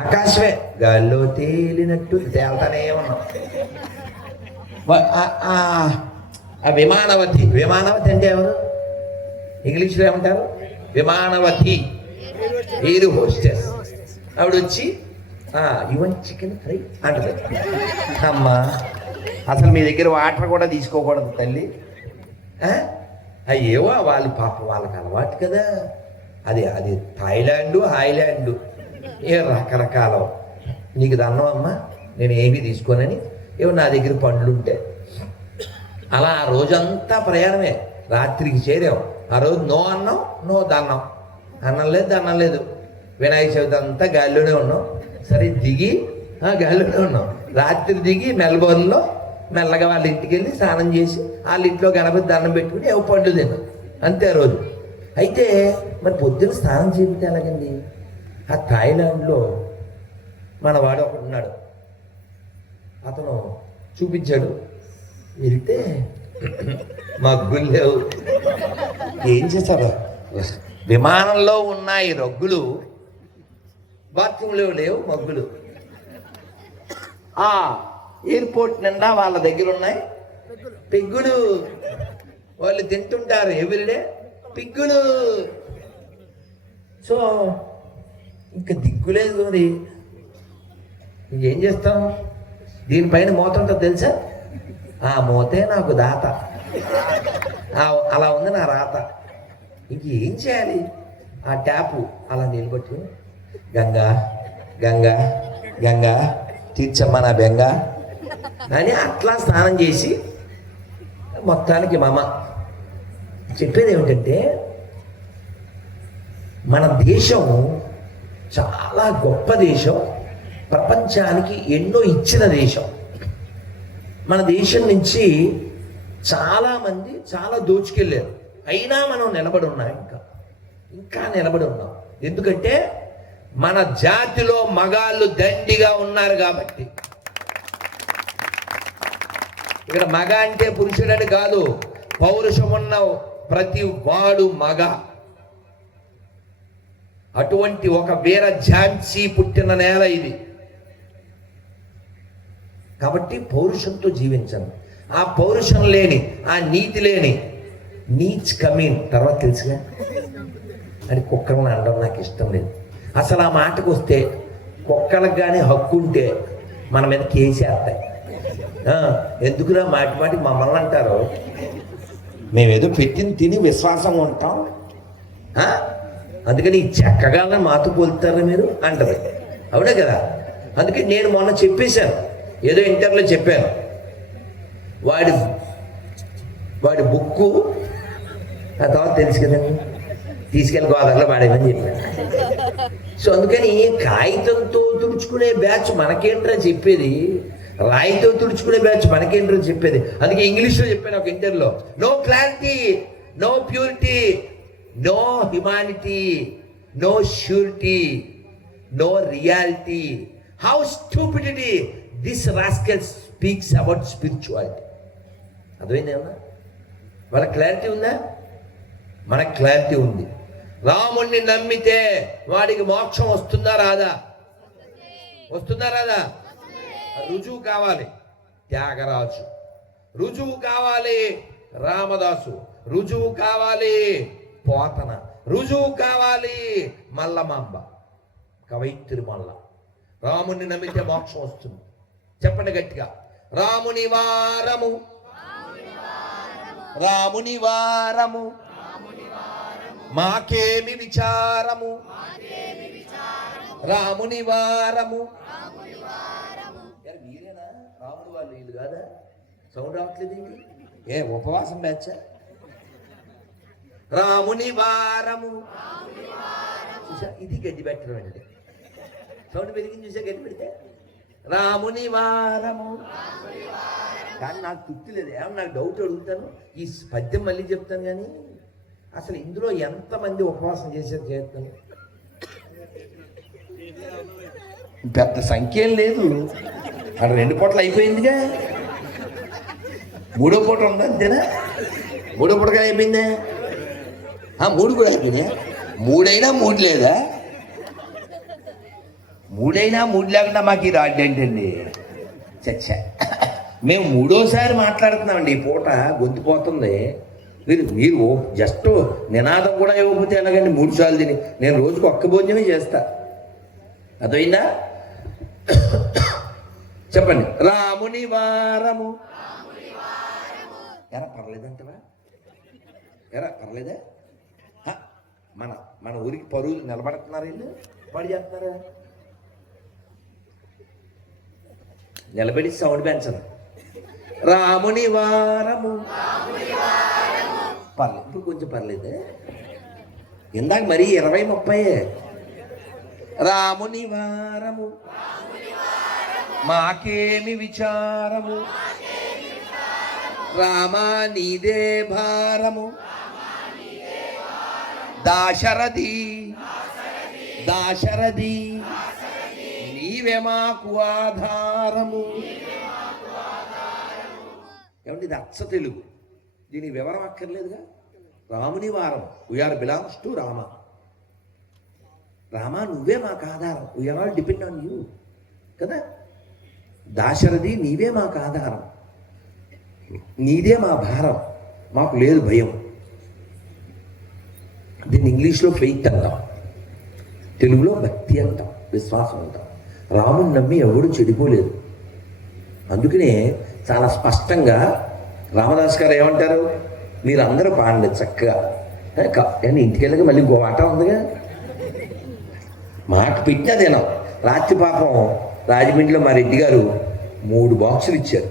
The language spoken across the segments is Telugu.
ఆకాశమే గాల్లో తేలినట్టు తేల్తానే ఉన్నాం. ఆ విమానవతి, విమానవతి అంటే ఎవరు? ఇంగ్లీష్లో ఏమంటారు? విమానవతి, ఎయిర్ హోస్టెస్. ఆవిడ వచ్చి యువన్ చికెన్ ఫ్రై అంటది. అమ్మా, అసలు మీ దగ్గర వాటర్ కూడా తీసుకోకూడదు తల్లి. అయ్యేవో వాళ్ళు పాప వాళ్ళకి అలవాటు కదా. అది థాయిలాండు, హాయిలాండు, ఏ రకరకాల. నీకు దన్నం అమ్మా, నేను ఏమీ తీసుకోనని. ఏమో నా దగ్గర పండ్లుంటే అలా ఆ రోజంతా ప్రయాణమే. రాత్రికి చేరాం. ఆ రోజు నో అన్నం, నో దన్నం. అన్నం లేదు, దన్నం లేదు. వినాయక చవితి అంతా గాలిలోనే ఉన్నాం. సరే దిగి గాలిలోనే ఉన్నాం. రాత్రి దిగి మెల్బోర్న్లో మెల్లగా వాళ్ళ ఇంటికి వెళ్ళి స్నానం చేసి వాళ్ళ ఇంట్లో గణపతి దండం పెట్టుకుని ఏవో పండ్లు తిన్నాం. అంతే ఆ రోజు. అయితే మరి పొద్దున స్నానం చేపితే ఎలాగండి? ఆ థాయిలాండ్లో మనవాడు ఒకడు ఉన్నాడు. అతను చూపించాడు. వెళ్తే మగ్గులు లేవు. ఏం చేశాడు? విమానంలో ఉన్నాయి రగ్గులు, బాత్రూంలో లేవు మగ్గులు. ఎయిర్పోర్ట్ నిండా వాళ్ళ దగ్గర ఉన్నాయి పిగ్గులు. వాళ్ళు తింటుంటారు ఎవ్రీడే పిగ్గులు. సో ఇంకా దిక్కులేదు. మరి ఇంకేం చేస్తాం? దీనిపైన మూత ఉంటుంది తెలుసా? ఆ మూతే నాకు దాత. అలా ఉంది నా రాత. ఇంకేం చేయాలి? ఆ ట్యాపు అలా నిలబట్టుకుని గంగా గంగా గంగా తీర్చమ్మా నా బెంగ అని అట్లా స్నానం చేసి మొత్తానికి మామ చెప్పేది ఏమిటంటే, మన దేశం చాలా గొప్ప దేశం, ప్రపంచానికి ఎన్నో ఇచ్చిన దేశం. మన దేశం నుంచి చాలామంది చాలా దోచుకెళ్ళారు. అయినా మనం నిలబడి ఉన్నాం, ఇంకా నిలబడి ఉన్నాం. ఎందుకంటే మన జాతిలో మగాళ్ళు దండిగా ఉన్నారు కాబట్టి. ఇక్కడ మగ అంటే పురుషుడని కాదు, పౌరుషం ఉన్న ప్రతి వాడు మగ. అటువంటి ఒక వీర ఝాన్సీ పుట్టిన నేల ఇది. కాబట్టి పౌరుషంతో జీవించను. ఆ పౌరుషం లేని, ఆ నీతి లేని నీచ్ కమీన్ తర్వాత తెలుసుగా అని కుక్కలను అనడం నాకు ఇష్టం లేదు. అసలు ఆ మాటకు వస్తే కుక్కలకు కానీ హక్కు ఉంటే మన మీద కేసేస్తాయి. ఎందుకురా మాటి మాటికి మమ్మల్ని అంటారు? మేమేదో పెట్టింది తిని విశ్వాసంగా ఉంటాం, అందుకని ఈ చెక్కగాలని మాతో పోలుతారా మీరు అంటారు. అవునే కదా? అందుకే నేను మొన్న చెప్పేశాను, ఏదో ఇంటర్లో చెప్పాను. వాడి బుక్కు ఆ తర్వాత తెలుసు కదండి, తీసుకెళ్ళి గోదావరిలో పాడేమని చెప్పాను. సో అందుకని కాగితంతో తుడుచుకునే బ్యాచ్ మనకేంట్రా చెప్పేది, రాయితో తుడుచుకునే బ్యాచ్ మనకేంట్రా చెప్పేది. అందుకే ఇంగ్లీష్లో చెప్పాను ఒక ఇంటర్లో, no clarity, no purity, no humanity, no surety, no reality. How stupidity this rascal speaks about spirituality. అర్థమైందేమన్నా? వాళ్ళ క్లారిటీ ఉందా? మనకు క్లారిటీ ఉంది. రాముణ్ణి నమ్మితే వాడికి మోక్షం వస్తుందా రాదా? వస్తుందా రాదా? రుజువు కావాలి. త్యాగరాజు రుజువు కావాలి, రామదాసు రుజువు కావాలి, పోతన రుజువు కావాలి, మల్లమాంబ కవయిత్రి మల్ల. రాముణ్ణి నమ్మితే మోక్షం వస్తుంది. చెప్పండి గట్టిగా, రాముని వారము, రాముని వారము, మాకేమి విచారము, రాముని వారము. మీరేనా రాముని వాళ్ళు? వీళ్ళు కాదా? సౌండ్ రావట్లేదు. ఏ ఉపవాసం బ్యాచా? రాముని వారము. చూసా, ఇది గడ్డి పెట్టడం అండి. సౌండ్ పెరిగింది చూసా, గడ్డి పెడితే రాముని వారము. కానీ నాకు తృప్తి లేదు. ఏమన్నా నాకు డౌట్ అడుగుతాను, ఈ పద్యం మళ్ళీ చెప్తాను. కానీ అసలు ఇందులో ఎంతమంది ఉపవాసం చేశారు చేస్తాను? పెద్ద సంఖ్య ఏం లేదు. అక్కడ 2 పూటలు అయిపోయిందిగా, 3వ పూట ఉందా? అంతేనా? 3వ పూటగా అయిపోయిందా? 3 కూడా అయిపోయినాయా? 3 అయినా 3 లేదా? మూడైనా మూడు లేకుండా మాకు ఈ రాడ్ ఏంటండి? చచ్చా, మేము మూడోసారి మాట్లాడుతున్నామండి. ఈ పూట గొంతుపోతుంది. మీరు జస్ట్ నినాదం కూడా ఇవ్వకపోతే ఎలాగండి? 3 సార్లు తిని నేను రోజుకు ఒక్క భోజనమే చేస్తా. అదైందా? చెప్పండి. రాముని వారము. ఎరా పర్లేదంటవా? ఎరా పర్లేదా? మన మన ఊరికి పరువులు నిలబడుతున్నారు, వీళ్ళు పాడు చేస్తున్నారా? నిలబడి సౌండ్ పెంచరు. రాముని వారము. పర్లేదు, ఇప్పుడు కొంచెం పర్లేదే. ఇందాక మరీ 20-30. రాముని వారము మాకేమి విచారము, రామా నీదే భారము, దాశరథి దాశరథి నీవే మాకు ఆధారము. ఏమంటే ఇది అచ్చ తెలుగు, దీని వివరం అక్కర్లేదుగా. రాముని వారం, we are belongs to Rama. Rama నువ్వే మాకు ఆధారం, we are all depend on you కదా. దాశరథి నీవే మాకు ఆధారం, నీదే మా భారం, మాకు లేదు భయం. దీన్ని ఇంగ్లీష్లో ఫెయిత్ అంటాం, తెలుగులో భక్తి అంటాం, విశ్వాసం అంటాం. రాముని నమ్మి ఎవడు చెడిపోలేదు. అందుకనే చాలా స్పష్టంగా రామదాస్ గారు ఏమంటారు? మీరు అందరూ పాడండి చక్కగా. కానీ ఇంటికి వెళ్ళగా మళ్ళీ ఇంకో ఆట ఉందిగా, మాట పెట్టినదేనా. రాత్రి పాపం రాజమండ్రిలో మా రెడ్డి గారు 3 బాక్సులు ఇచ్చారు.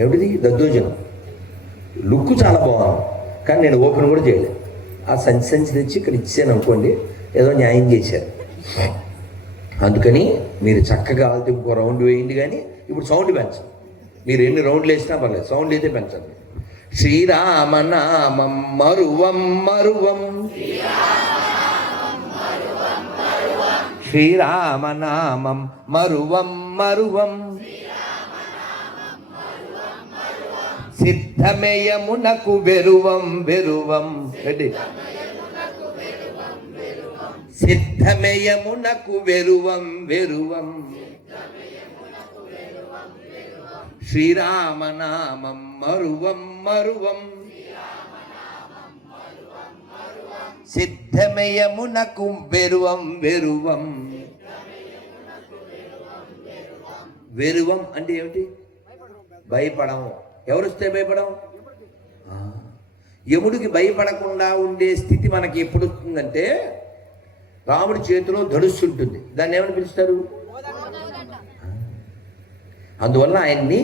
ఏమిటిది? దద్దోజనం. లుక్ చాలా బాగుంది, కానీ నేను ఓపెన్ కూడా చేయలేదు. ఆ సంచి తెచ్చి ఇక్కడ ఇచ్చాను అనుకోండి, ఏదో న్యాయం చేశారు. అందుకని మీరు చక్కగా ఇంకో రౌండ్ వేయండి. కానీ ఇప్పుడు సౌండ్ పెంచండి. మీరు ఎన్ని రౌండ్లు వేసినా పర్లేదు, సౌండ్ అయితే పెంచండి. శ్రీరామనామం మరువం మరువం, శ్రీరామనామం మరువం మరువం, సిద్ధమేయమునకు వెరువం వెరువం. రెడ్డి? సిద్ధమేయమునకు వెరువం వెరువం, శ్రీరామనామం మరువం మరువం, సిద్ధమేయమునకు వెరువం వెరువం. వెరువం అంటే ఏమిటి? భయపడము. ఎవరిస్తే భయపడం? యముడికి భయపడకుండా ఉండే స్థితి మనకి ఎప్పుడు వస్తుందంటే, రాముడి చేతిలో ధనుస్సు ఉంటుంది. దాన్ని ఏమని పిలుస్తారు? అందువల్ల ఆయన్ని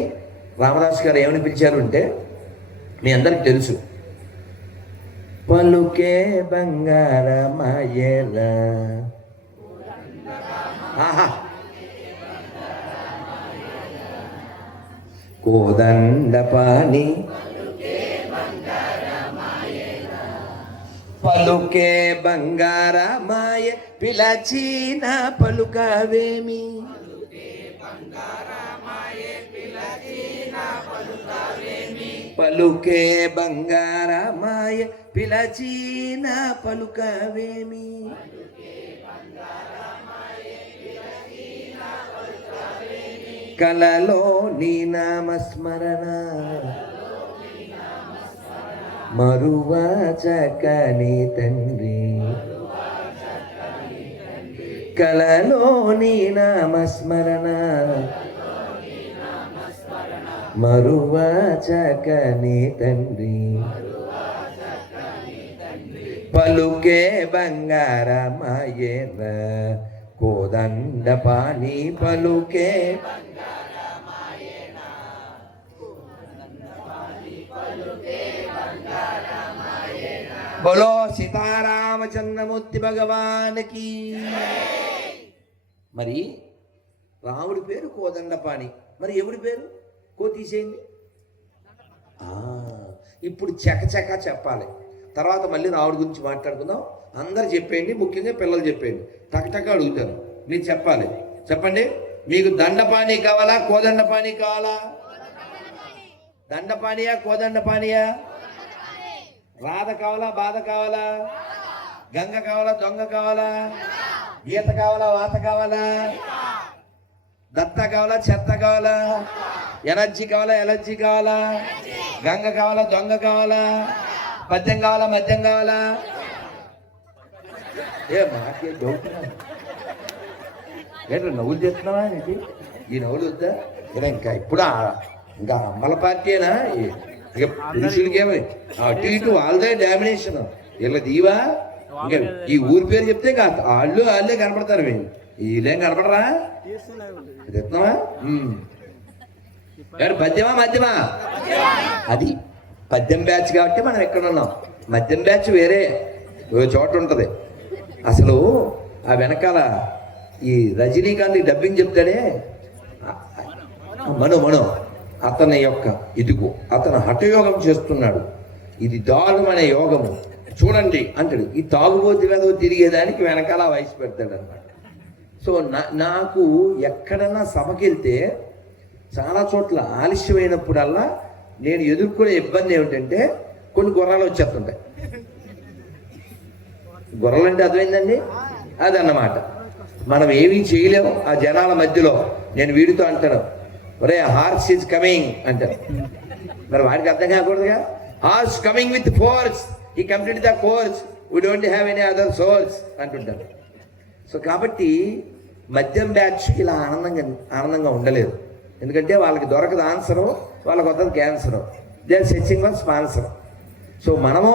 రామదాస్ గారు ఏమని పిలిచారు అంటే, మీ అందరికి తెలుసు, పలుకే బంగారమాయేల. ఆహా, కోదండపాణి పలుకే బంగారమాయ, పిలచిన పలుకవేమి. పలుకే బంగారమాయ, పిలచిన పలుకవేమి. కలలో నీ నామస్మరణ, మరువా చక్కని తండ్రి. కలలో నీ నామస్మరణ, మరువా చక్కని తండ్రి. పలుకే బంగారమాయేల, కోదండపాణి పలుకే. బోలో సీతారామచంద్రమూర్తి భగవానికి. మరి రాముడి పేరు కోదండపాణి, మరి ఎవడి పేరు? తీసేయండి. ఇప్పుడు చకచకా చెప్పాలి, తర్వాత మళ్ళీ రాముడి గురించి మాట్లాడుకుందాం. అందరు చెప్పేయండి, ముఖ్యంగా పిల్లలు చెప్పేయండి. టకటక అడుగుతాను, మీరు చెప్పాలి. చెప్పండి. మీకు దండపాణి కావాలా, కోదండపాణి కావాలా? దండపాణియా, కోదండపాణియా? రాధ కావాలా, బాధ కావాలా? గంగ కావాలా, దొంగ కావాలా? గీత కావాలా, వాత కావాలా? దత్త కావాలా చెత్త కావాలా? ఎనర్జీ కావాలా ఎలర్జీ కావాలా? గంగ కావాలా దొంగ కావాలా? పద్యం కావాలా మద్యం కావాలా? మాకే డౌట్ ఏంటో నవ్వులు చేస్తున్నావా నీకు? ఈ నవ్వులు వద్దా? ఇంకా ఇప్పుడు ఇంకా అమ్మల పార్టీనా? ఇక పురుషులకేమో అటు ఇటు వాళ్ళదే డామినేషన్. వీళ్ళ దీవా ఇంకా ఈ ఊరి పేరు చెప్తే ఇంకా వాళ్ళే కనపడతారు. వీళ్ళేం కనపడరా? చెప్తున్నావా? పద్యమా మధ్యమా? అది పద్యం బ్యాచ్ కాబట్టి మనం ఎక్కడ ఉన్నాం. మద్యం బ్యాచ్ వేరే చోట ఉంటుంది. అసలు ఆ వెనకాల ఈ రజనీకాంత్ డబ్బింగ్ చెప్తాడే మనో అతని యొక్క ఇదిగో అతను హఠయోగం చేస్తున్నాడు, ఇది దారుణమైన యోగము చూడండి అంటాడు. ఈ తాగుబోతు మీద తిరిగేదానికి వెనకాల వయసు పెడతాడు అనమాట. సో నాకు ఎక్కడన్నా సభకి వెళ్తే చాలా చోట్ల ఆలస్యమైనప్పుడల్లా నేను ఎదుర్కొనే ఇబ్బంది ఏమిటంటే కొన్ని గుర్రాలు వచ్చేస్తుంటాయి. గుర్రాలు అంటే అర్థమైందండి? అదన్నమాట. మనం ఏమీ చేయలేము ఆ జనాల మధ్యలో. నేను వీడితో అంటాను, ఒరే హార్స్ ఈజ్ కమింగ్ అంటాను. మరి వాడికి అర్థం కాకూడదుగా. హార్స్ కమింగ్ విత్ ఫోర్స్, ఈ complete the course, we don't have any other source అంటుంటారు. సో కాబట్టి మద్యం బ్యాచ్ ఇలా ఆనందంగా ఉండలేదు. ఎందుకంటే వాళ్ళకి దొరకదు ఆన్సరు, వాళ్ళకి వద్దదు cancer. They are searching for sponsor. So మనము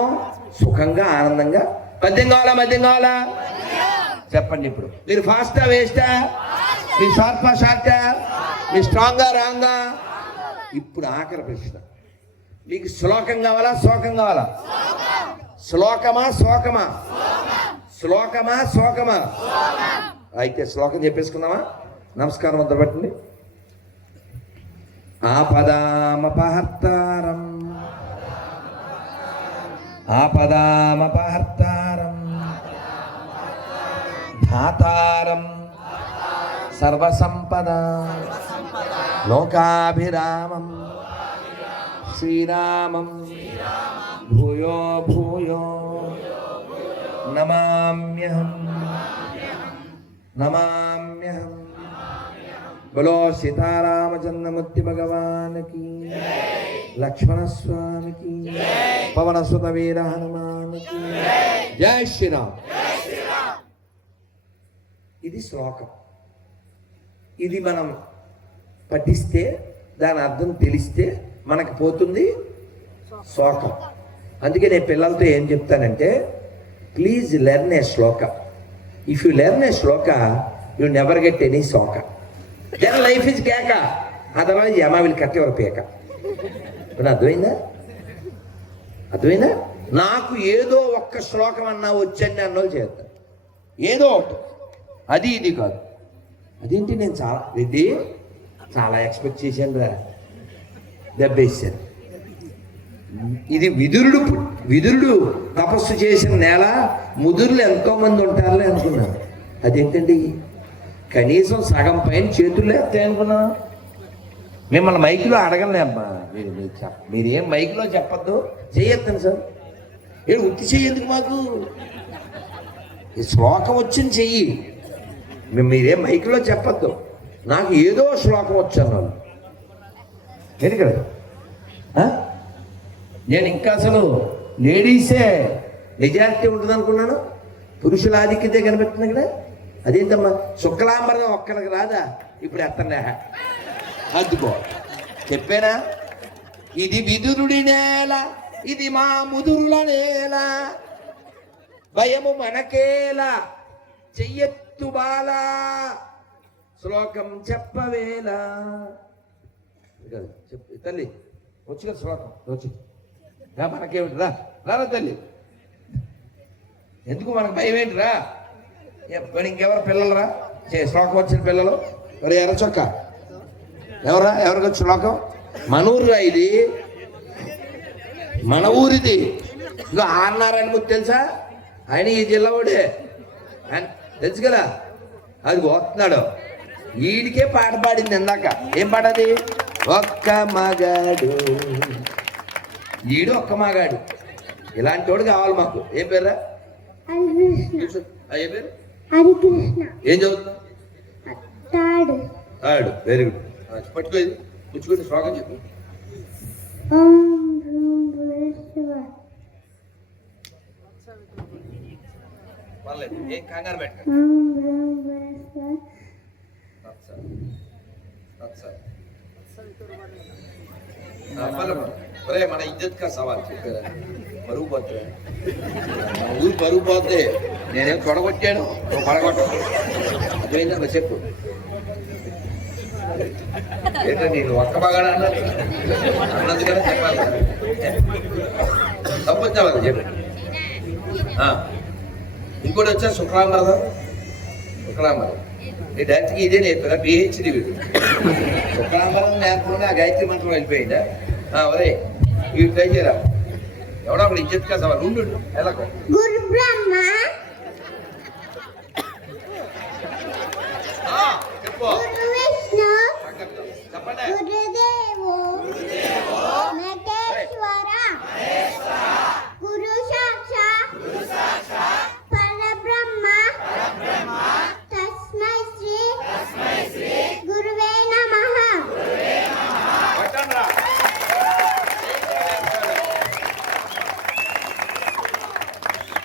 సుఖంగా ఆనందంగా పద్యం కావాలా మద్యం కావాలా? చెప్పండి. ఇప్పుడు మీరు ఫాస్టా వేస్టా? మీ షార్పా షార్టా? మీ స్ట్రాంగా రాంగా? ఇప్పుడు ఆఖరి ప్రశ్న, మీకు శ్లోకం కావాలా శోకం కావాలా? శ్లోకమా శోకమా? శ్లోకమా శోకమా? అయితే శ్లోకం చెప్పేసుకుందామా? నమస్కారం అంతా పెట్టండి. ఆపదామపహర్తారం ఆపదామపహర్తారం ధాతారం సర్వసంపద లోకాభిరామం శ్రీరామం భూయో భూయో నమామ్యహం నమామ్యహం. బలో సీతారామచంద్రమూర్తి భగవానికి, లక్ష్మణ స్వామికి, పవన సుత వీర హనుమానికి జై శ్రీరామ్. ఇది శ్లోకం. ఇది మనం పఠిస్తే దాని అర్థం తెలిస్తే మనకు పోతుంది శోకం. అందుకే నేను పిల్లలతో ఏం చెప్తానంటే, please learn A Shloka. If you learn A Shloka you never get any శోక. దెన్ లైఫ్ ఇస్ కేక, otherwise Yama will cut your పేక. అర్థమైందా? నాకు ఏదో ఒక్క శ్లోకం అన్నా వచ్చండి అన్నోళ్ళు చేస్తాను. ఏదో ఒకటి, అది ఇది కాదు. అదేంటి నేను చాలా ఎక్స్పెక్ట్ చేశాను రా, దెబ్బేశాను. ఇది విదురుడు తపస్సు చేసిన నేల, ముదురులు ఎంతోమంది ఉంటారులే అనుకున్నాను. అదేంటండి కనీసం సగం పైన చేతుల్లో ఎత్తాయి అనుకున్నా. మిమ్మల్ని మైక్లో అడగలే అమ్మా, మీరేం మైక్లో చెప్పద్దు, చేయొద్దాను సార్. ఉత్తి చెయ్యేందుకు మాకు? ఈ శ్లోకం వచ్చింది చెయ్యి, మీరేం మైక్లో చెప్పద్దు. నాకు ఏదో శ్లోకం వచ్చాను వాళ్ళు ఏంటి కదా. నేను ఇంకా అసలు లేడీసే మెజారిటీ ఉంటుంది అనుకున్నాను. పురుషుల ఆధిక్యతే కనిపెట్టిన కదా. అదేంటమ్మా శుక్లాంబరం ఒక్కడికి రాదా? ఇప్పుడు ఎత్తనే అద్దుకో చెప్పానా. ఇది విదురుడి నేల, ఇది మా ముదురుల నేల, భయము మనకేలా చెయ్యెత్తు బాలా, శ్లోకం చెప్పవేలా. చెప్పు తల్లి, వచ్చి కదా శ్లోకం వచ్చి. మనకేమిటి రారా తల్లి, ఎందుకు మనకు భయం ఏంటిరా? ఇంకెవరు పిల్లలరా శ్లోకం వచ్చిన పిల్లలు? మరి ఎర్ర చొక్క ఎవరికి వచ్చి శ్లోకం? మన ఊరురా ఇది, మన ఊరిది. ఇంకా ఆర్నారాయణ మూర్తి తెలుసా? ఆయన ఈ జిల్లా వాడే, తెలుసు కదా. అది పోతున్నాడు, వీడికే పాట పాడింది ఇందాక. ఏం పాట అది? ఒక్క మగాడు, ఈడు ఒక్క మగాడు. ఇలాంటి వాడు కావాలి మాకు. ఏం పేర్రా? ఏ పేరు? ఏం చదువుతున్నావు? ఆడు వెరీ గుడ్. పట్టుకో, ఇది పుచ్చుకొని శ్లోకం చెప్పు. పర్లేదు, ఏం కంగారు పెట్ట. మన ఇజ్జత్ కా సవాల్ చెప్పారా? పరుగు పోతే ఊరు పరుగు పోతే నేనేం తొడగొట్టాను, నువ్వు పడగొట్ట. అదేంటన్నా చెప్పు. ఏంటో నేను ఒక్క బాగా అన్నందుకనే చెప్పాలి, తప్పొచ్చావాలి చెప్పు. ఇంకోటి వచ్చా శుక్లాంబరం. శుక్లాంబరం నీ డాన్స్కి ఇదే నేర్పారా? పిహెచ్డి వీడు. శుక్లాంబరం నేర్పకుండా ఆ గాయత్రి మంత్రం వెళ్ళిపోయిందా? ఒరే ఇవి ట్రై చేయరా. ఎవడో అప్పుడు ఇజ్జత్ కా సవాల్. ఉండు ఎలాగో. గురు బ్రహ్మ చెప్పు. గురు విష్ణు చెప్పండి. గురుదేవో మహేశ్వర గురు సాక్షాత్ పరబ్రహ్మ తస్మై శ్రీ గురువే నమః.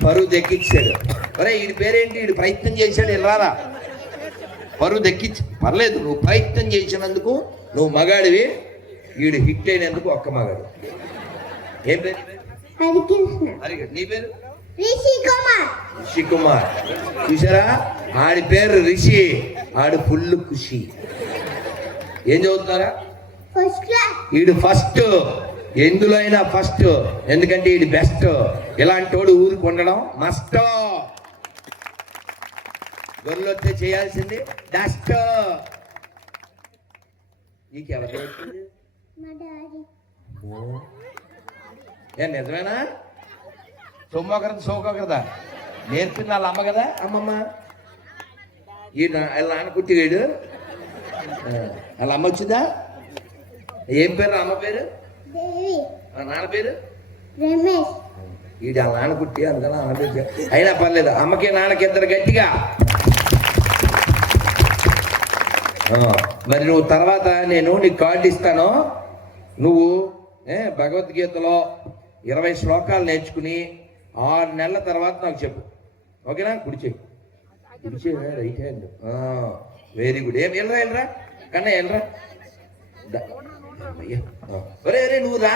పరువు దక్కించాడు. ఒరే వీడి పేరేంటి? వీడు ప్రయత్నం చేశాడు, వెళ్ళారా? పరువు దక్కించి పర్లేదు, నువ్వు ప్రయత్నం చేసినందుకు నువ్వు మగాడివి. వీడు హిట్ అయినందుకు ఒక్క మగాడు. ఏం పేరు? హరికృష్ణ. నీ పేరు? రిషి కుమార్. రిషి కుమార్. చూసారా, ఆడి పేరు రిషి, ఆడు ఫుల్ ఖుషి. ఏం చదువుతున్నారా? First class. వీడు ఫస్ట్, ఎందులో అయినా ఫస్ట్, ఎందుకంటే వీడు బెస్ట్. ఇలాంటి వాడు ఊరికి ఉండడం మస్ట్. గొర్రెలు వస్తే చేయాల్సింది డస్ట్. నీకెవరు? మా డాడీ. ఏ నిజమేనా? సొమ్మొకరిది సోకొకరిదా? నేర్పింది వాళ్ళ అమ్మ కదా, అమ్మమ్మ. ఈ వాళ్ళ నాన్న కుట్టి వీడు. వాళ్ళ అమ్మ వచ్చిందా? ఏం పేరు అమ్మ పేరు? దేవి. నాన్న పేరు? రమేష్. వీడు వాళ్ళ నాన్న కుట్టి, అందుకని అమ్మ పేరు. అయినా పర్లేదు, అమ్మకి నాన్నకి ఇద్దరు గట్టిగా. మరి నువ్వు తర్వాత నేను నీకు కార్డు ఇస్తాను. నువ్వు భగవద్గీతలో 20 శ్లోకాలు నేర్చుకుని 6 నెలల తర్వాత నాకు చెప్పు, ఓకేనా? కుడిచే రైట్ హ్యాండ్. Very good. ఏం వెళ్ళరా కన్నయ్య, వెళ్ళరా. ఒరే ఒరే నువ్వు రా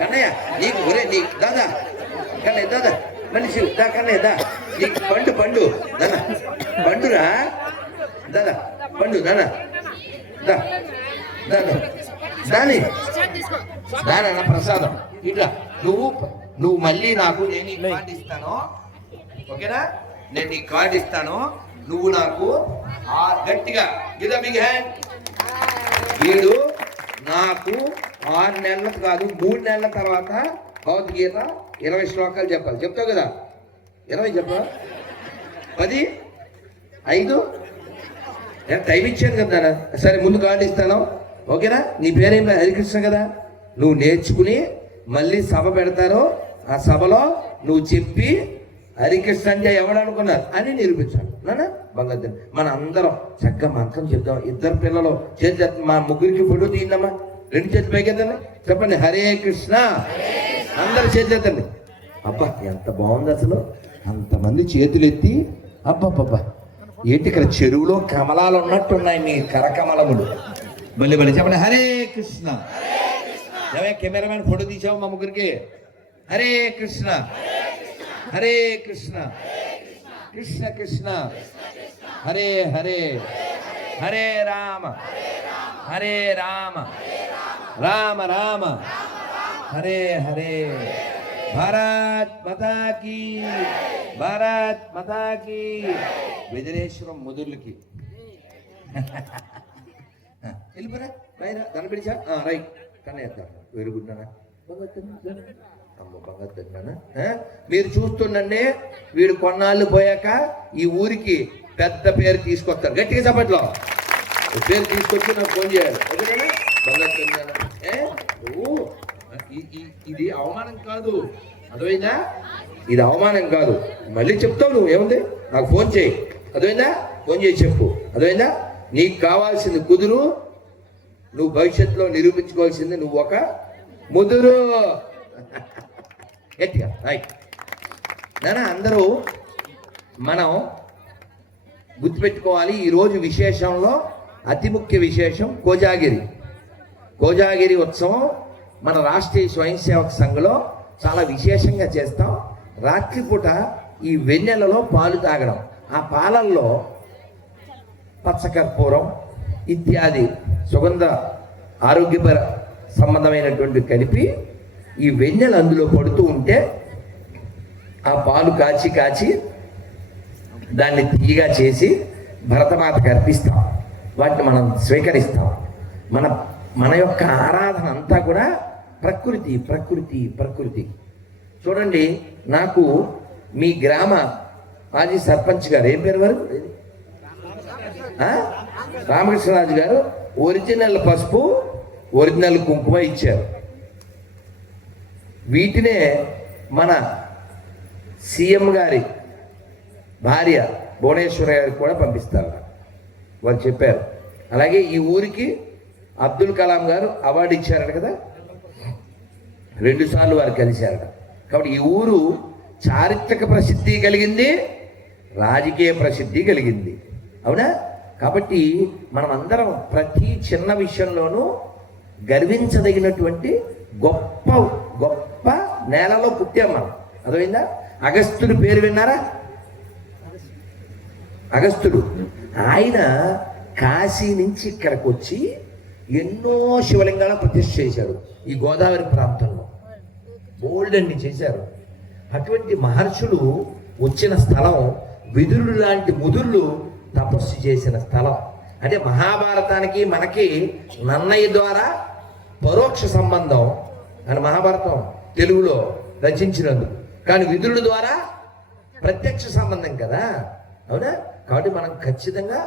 కన్నయ్య. నీకు ఒరే నీ దాదా కన్నయ్య, దాదా మనిషి దా కన్నయ్య, దా నీకు పండు దాదా, పండురా దాదా, పండు దాదా, దా దాదా దాని దానన్న ప్రసాదం. ఇట్లా నువ్వు మళ్ళీ నాకు నేను ఈ కార్డు ఇస్తాను, ఓకేనా? నేను నీ కార్డు ఇస్తాను, నువ్వు నాకు గట్టిగా గిద బిగ్ హ్యాండ్. వీడు నాకు 6 నెలలకు కాదు 3 నెలల తర్వాత భగవద్గీత 20 శ్లోకాలు చెప్పాలి. చెప్తావు కదా? 20 చెప్పా? 10 5 టైం ఇచ్చాను కదా. సరే ముందు కార్డు ఇస్తాను, ఓకేనా? నీ పేరేం? హరికృష్ణ కదా. నువ్వు నేర్చుకుని మళ్ళీ సభ పెడతారో ఆ సభలో నువ్వు చెప్పి హరికృష్ణ అంటే ఎవడు అనుకున్నారు అని నిరూపించాలి. నాన్న బంగారు మన అందరం చక్కగా మంత్రం చెప్తాం. 2 పిల్లలు చేతి, మా ముగ్గురికి ఫోటో తీయండమ్మా. 2 చేతులు పైకెత్తండి, చెప్పండి హరే కృష్ణ. అందరు చేతులు ఎత్తండి. అబ్బా ఎంత బాగుంది అసలు, అంతమంది చేతులు ఎత్తి. అబ్బాబ్బా ఏంటి ఇక్కడ చెరువులో కమలాలు ఉన్నట్టున్నాయి మీ కరకమలములు. మళ్ళీ చెప్పండి హరే కృష్ణ. కెమెరామెన్ ఫోటో తీసావు మా ముగ్గురికి. హరే కృష్ణ హరే కృష్ణ కృష్ణ కృష్ణ హరే హరే హరే రామ హరే రామ రామ రామ హరే హరే. భారత్ మాతా కీ, భారత్ మాతా కీ. విజనేశ్వరం ముదుర్లకి వెళ్ళిపోరా పైన దాన్ని పిలిచా. రైట్ కన్నా వెరీ గుడ్ నాన్న. అమ్మ బంగారు తిన్నానా? మీరు చూస్తుండండి, వీడు కొన్నాళ్ళు పోయాక ఈ ఊరికి పెద్ద పేరు తీసుకొస్తారు. గట్టిగా చెప్పట్లో పేరు తీసుకొచ్చి నాకు ఫోన్ చేయాలి, ఓకేనా? బంగారు తిన్నానా? ఇది అవమానం కాదు, అర్థమైందా? ఇది అవమానం కాదు. మళ్ళీ చెప్తావు నువ్వు, ఏముంది? నాకు ఫోన్ చేయి, అర్థమైందా? ఫోన్ చేసి చెప్పు, అర్థమైందా? నీకు కావాల్సింది కుదురు, నువ్వు భవిష్యత్తులో నిరూపించుకోవాల్సింది నువ్వు ఒక ముదురు. గట్టిగా రైట్ నానా. అందరూ మనం గుర్తుపెట్టుకోవాలి, ఈరోజు విశేషంలో అతి ముఖ్య విశేషం కోజాగిరి ఉత్సవం మన రాష్ట్రీయ స్వయం సేవక సంఘంలో చాలా విశేషంగా చేస్తాం. రాత్రిపూట ఈ వెన్నెలలో పాలు తాగడం, ఆ పాలల్లో పచ్చకర్పూరం ఇత్యాది సుగంధ ఆరోగ్యపర సంబంధమైనటువంటి కలిపి ఈ వెన్నెలు అందులో పడుతూ ఉంటే ఆ పాలు కాచి దాన్ని తీయగా చేసి భరతమాతకు అర్పిస్తాం. వాటిని మనం స్వీకరిస్తాం. మన యొక్క ఆరాధన అంతా కూడా ప్రకృతి. చూడండి, నాకు మీ గ్రామ మాజీ సర్పంచ్ గారు, ఏం పేరు వారు, రామకృష్ణరాజు గారు, ఒరిజినల్ పసుపు ఒరిజినల్ కుంకుమ ఇచ్చారు. వీటినే మన సీఎం గారి భార్య భువనేశ్వర గారికి కూడా పంపిస్తారు వాళ్ళు చెప్పారు. అలాగే ఈ ఊరికి అబ్దుల్ కలాం గారు అవార్డు ఇచ్చారట కదా, 2 సార్లు వారు కలిశారట. కాబట్టి ఈ ఊరు చారిత్రక ప్రసిద్ధి కలిగింది, రాజకీయ ప్రసిద్ధి కలిగింది, అవునా? కాబట్టి మనం అందరం ప్రతి చిన్న విషయంలోనూ గర్వించదగినటువంటి గొప్ప నేలలో పుట్టాం మనం. అర్థమైందా? అగస్త్యుడి పేరు విన్నారా? అగస్త్యుడు ఆయన కాశీ నుంచి ఇక్కడికి వచ్చి ఎన్నో శివలింగాలను ప్రతిష్ఠ చేశారు. ఈ గోదావరి ప్రాంతంలో బోల్డ్ అన్ని చేశారు. అటువంటి మహర్షులు వచ్చిన స్థలం, విదురుడు లాంటి ముదుర్లు తపస్సు చేసిన స్థలం. అంటే మహాభారతానికి మనకి నన్నయ్య ద్వారా పరోక్ష సంబంధం అని మహాభారతం తెలుగులో రచించినందుకు, కానీ విదురుడు ద్వారా ప్రత్యక్ష సంబంధం కదా, అవునా? కాబట్టి మనం ఖచ్చితంగా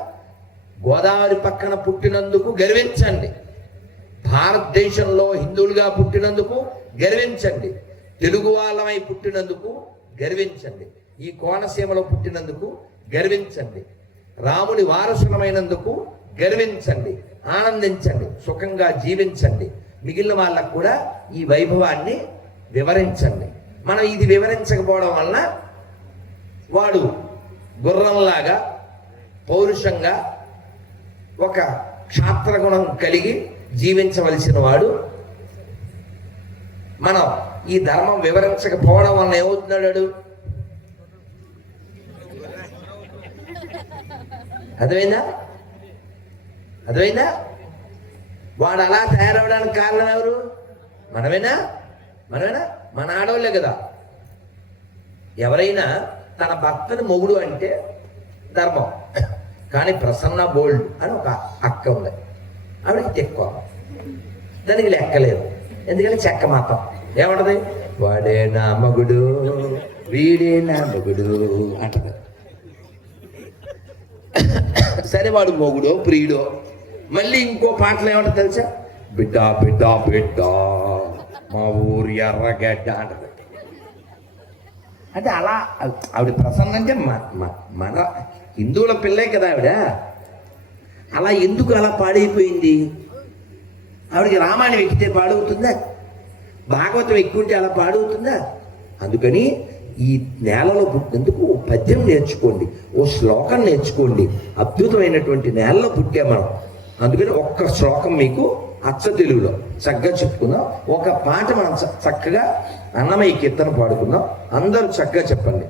గోదావరి పక్కన పుట్టినందుకు గర్వించండి, భారతదేశంలో హిందువులుగా పుట్టినందుకు గర్వించండి, తెలుగు వాళ్ళమై పుట్టినందుకు గర్వించండి, ఈ కోనసీమలో పుట్టినందుకు గర్వించండి, రాముని వారసులమైనందుకు గర్వించండి, ఆనందించండి, సుఖంగా జీవించండి. మిగిలిన వాళ్ళకు కూడా ఈ వైభవాన్ని వివరించండి. మనం ఇది వివరించకపోవడం వలన వాడు గుర్రంలాగా పౌరుషంగా ఒక క్షాత్రగుణం కలిగి జీవించవలసిన వాడు. మనం ఈ ధర్మం వివరించకపోవడం వలన ఏమవుతున్నాడు? అర్థమైందా? వాడు అలా తయారవడానికి కారణం ఎవరు? మనమేనా? మన ఆడవాళ్ళే కదా. ఎవరైనా తన భర్తని మొగుడు అంటే ధర్మం. కానీ ప్రసన్న బోల్డ్ అని ఒక అక్క ఉంది, ఆవిడకి ఎక్కువ, దానికి లెక్కలేదు. ఎందుకంటే చెక్క మాత్రం ఏమంటది? వాడే నా మగుడు, వీడే నా మగుడు అంటది. సరే, వాడు మొగుడో ప్రియుడో. మళ్ళీ ఇంకో పాటలు ఏమంటది తెలుసా? బిడ్డ బిడ్డ బిడ్డ మా ఊరు ఎర్రగడ్డ అంటది. అంటే అలా ఆవిడ ప్రసన్న అంటే మన హిందువుల పిల్లే కదా ఆవిడ. అలా ఎందుకు అలా పాడైపోయింది? ఆవిడకి రామాయణం ఎక్కితే పాడవుతుందా? భాగవతం ఎక్కుంటే అలా పాడవుతుందా? అందుకని ఈ నేలలో పుట్టినందుకు ఓ పద్యం నేర్చుకోండి, ఓ శ్లోకం నేర్చుకోండి. అద్భుతమైనటువంటి నేలలో పుట్టే మనం. అందుకని ఒక్క శ్లోకం మీకు అచ్చ తెలుగులో చక్కగా చెప్పుకుందాం. ఒక పాట మనం చక్కగా అన్నమయ్య కీర్తన పాడుకుందాం. అందరూ చక్కగా చెప్పండి.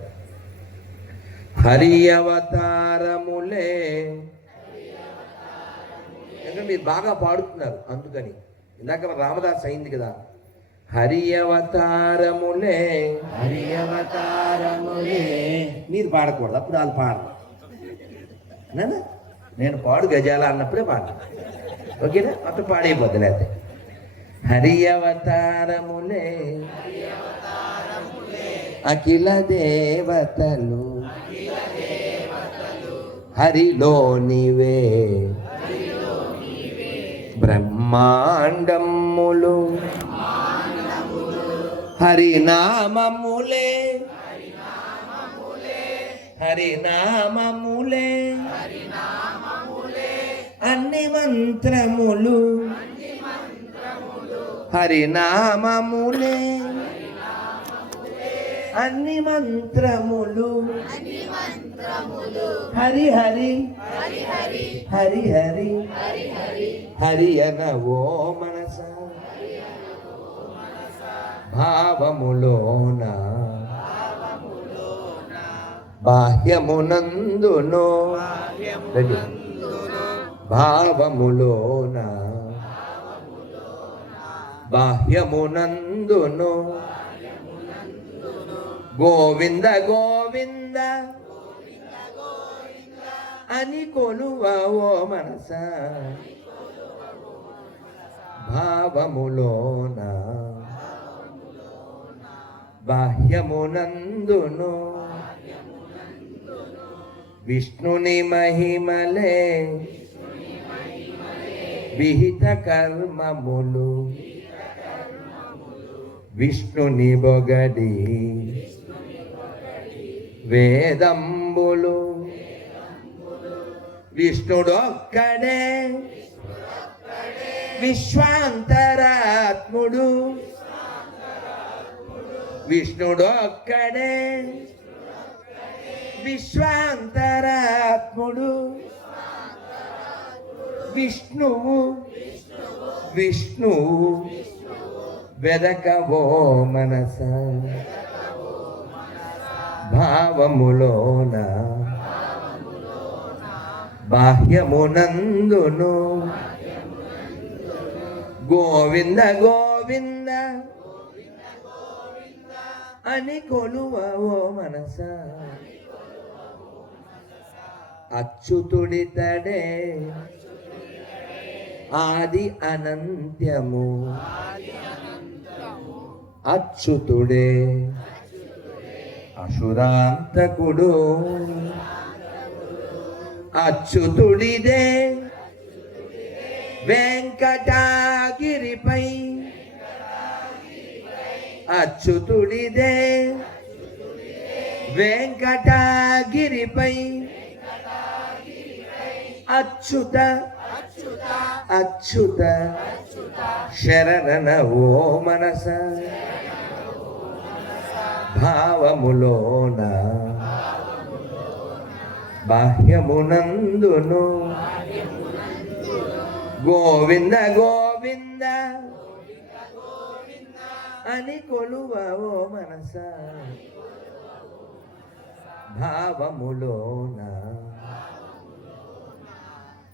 హరి అవతారములే. మీరు బాగా పాడుతున్నారు, అందుకని ఇందాక రామదాస్ అయింది కదా. హరి అవతారములే, హరి అవతారములే. మీరు పాడకూడదు, అప్పుడు వాళ్ళు పాడరు. నేను పాడు గజాల అన్నప్పుడే పాడు, ఓకేనా? అప్పుడు పాడైపోద్ది. లేకపోతే హరి అవతారములే అఖిల దేవతలు హరిలోనివే బ్రహ్మాండములు హరినామములే హరినామములే అన్ని మంత్రములు హరినామములే అన్ని మంత్రములు హరి హరి హరి హరి హరి అనవో మనస భావములోన బాహ్యమునందునో భావములోన బాహ్యమునందునో గోవింద గోవింద అని కొలువో మనస భావములోన బాహ్యమునందును విష్ణుని మహిమలే విహిత కర్మములు విష్ణుని బొగడి వేదంబులు విష్ణుడొక్కడే విశ్వాంతరాత్ముడు విష్ణుడొక్కడే విశ్వాంతరాత్ముడు విష్ణువు విష్ణువు వెదకవో మనస భావములోన బాహ్యమునందును గోవింద గోవింద అని కొలువో మనస అచ్యుతుడితడే ఆది అనంత్యము అచ్యుతుడే అసురాంతకుడు అచ్యుతుడిదే వెంకటాగిరిపై అచ్యుతుడిదే వెంకటాగిరిపై అచ్యుత అచ్యుత శరణన ఓ మనస భావములోన బాహ్యమునందును గోవింద గోవింద అని కొలువో మనస భావములోన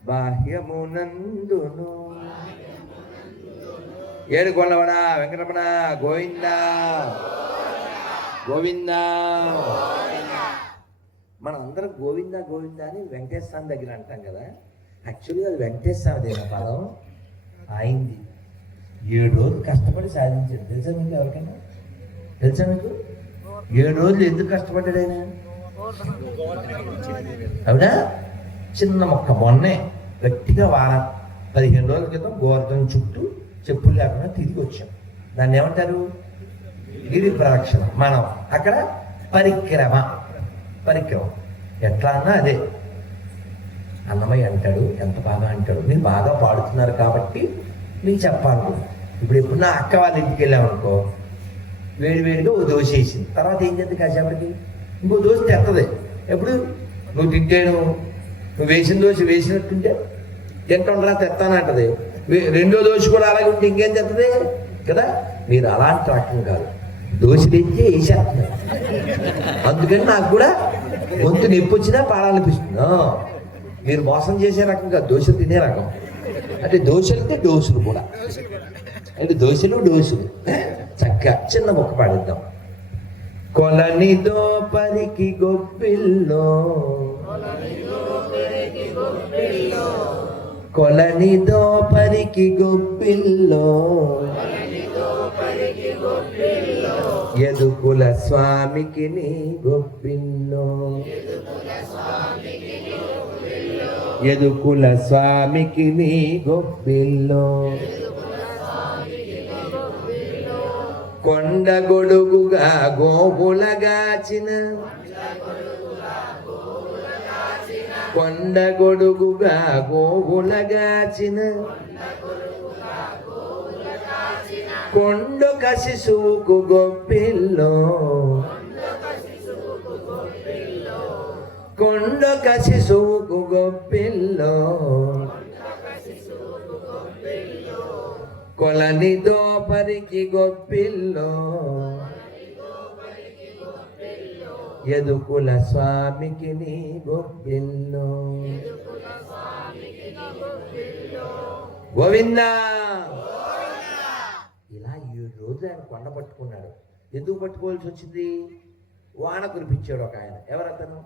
బాహ్యమునందును ఏడుకొండవడా వెంకటరమణ గోవింద గోవింద. మనం అందరం గోవింద గోవింద అని వెంకటేశ్వర దగ్గర అంటాం కదా. యాక్చువల్లీ అది వెంకటేశ్వరదేనా పదం అయింది. 7 రోజులు కష్టపడి సాధించాడు. తెలుసా మీకు? ఎవరికైనా తెలుసా మీకు? 7 రోజులు ఎందుకు కష్టపడ్డాడు ఆయన? అవునా? చిన్న మొక్క మొన్నే గట్టిగా 15 రోజుల క్రితం గోవర్ధన చుట్టూ చెప్పులు లేకుండా తిరిగి వచ్చాం. దాన్ని ఏమంటారు? గిరి ప్రదక్షిణ. మనం అక్కడ పరిక్రమ. ఎట్లా అన్నా అదే. అన్నమయ్య అంటాడు, ఎంత బాగా అంటాడు. మీరు బాగా పాడుతున్నారు కాబట్టి మీకు చెప్పాలి. ఇప్పుడు ఎప్పుడు నా అక్క వాళ్ళ ఇంటికి వెళ్ళామనుకో, వేడివేడిగా ఓ దోశ వేసింది. తర్వాత ఏం చేద్ది? కాసేపటికి ఇంకో దోశ తెత్తది. ఎప్పుడు నువ్వు తింటేను, నువ్వు వేసిన దోశ వేసినట్టుంటే తింటుండరా తెస్తానంటది. రెండో దోశ కూడా అలాగే ఉంటే ఇంకేం తెత్తది కదా. మీరు అలాంటి రకం కాదు, దోశ తెచ్చి వేసేస్తున్నారు. అందుకని నాకు కూడా గొంతు నొప్పి వచ్చినా పాడాలనిపిస్తుంది. మీరు మోసం చేసే రకం కాదు, దోశలు తినే రకం. అంటే దోశలు అంటే డోసులు కూడా, అంటే దోశలు చక్కగా చిన్న మొక్క పాడిద్దాం. కొలని దోపరికి గొప్పిల్లో, కొలని దోపరికి గొప్పిల్లో, యదుకుల స్వామికి నీ గొప్పిల్లో, యదుకుల స్వామికి నీ గొప్పిల్లో, కొండ గొడుగుగా గోవులగాచిన కొండ గొడుగుగా గోవులగాచిన కొండ కశిశువుకు గొప్పిల్లో కొండ కశిశువుకు గొప్పిల్లో కొలని దోపరికి గొప్పిల్లో యదుకుల స్వామికి నీ గొప్పిల్లో గోవిందా. ఇలా 7 రోజులు ఆయన కొండ పట్టుకున్నాడు. ఎందుకు పట్టుకోవాల్సి వచ్చింది? వాన కురిపించాడు ఒక ఆయన. ఎవరతను?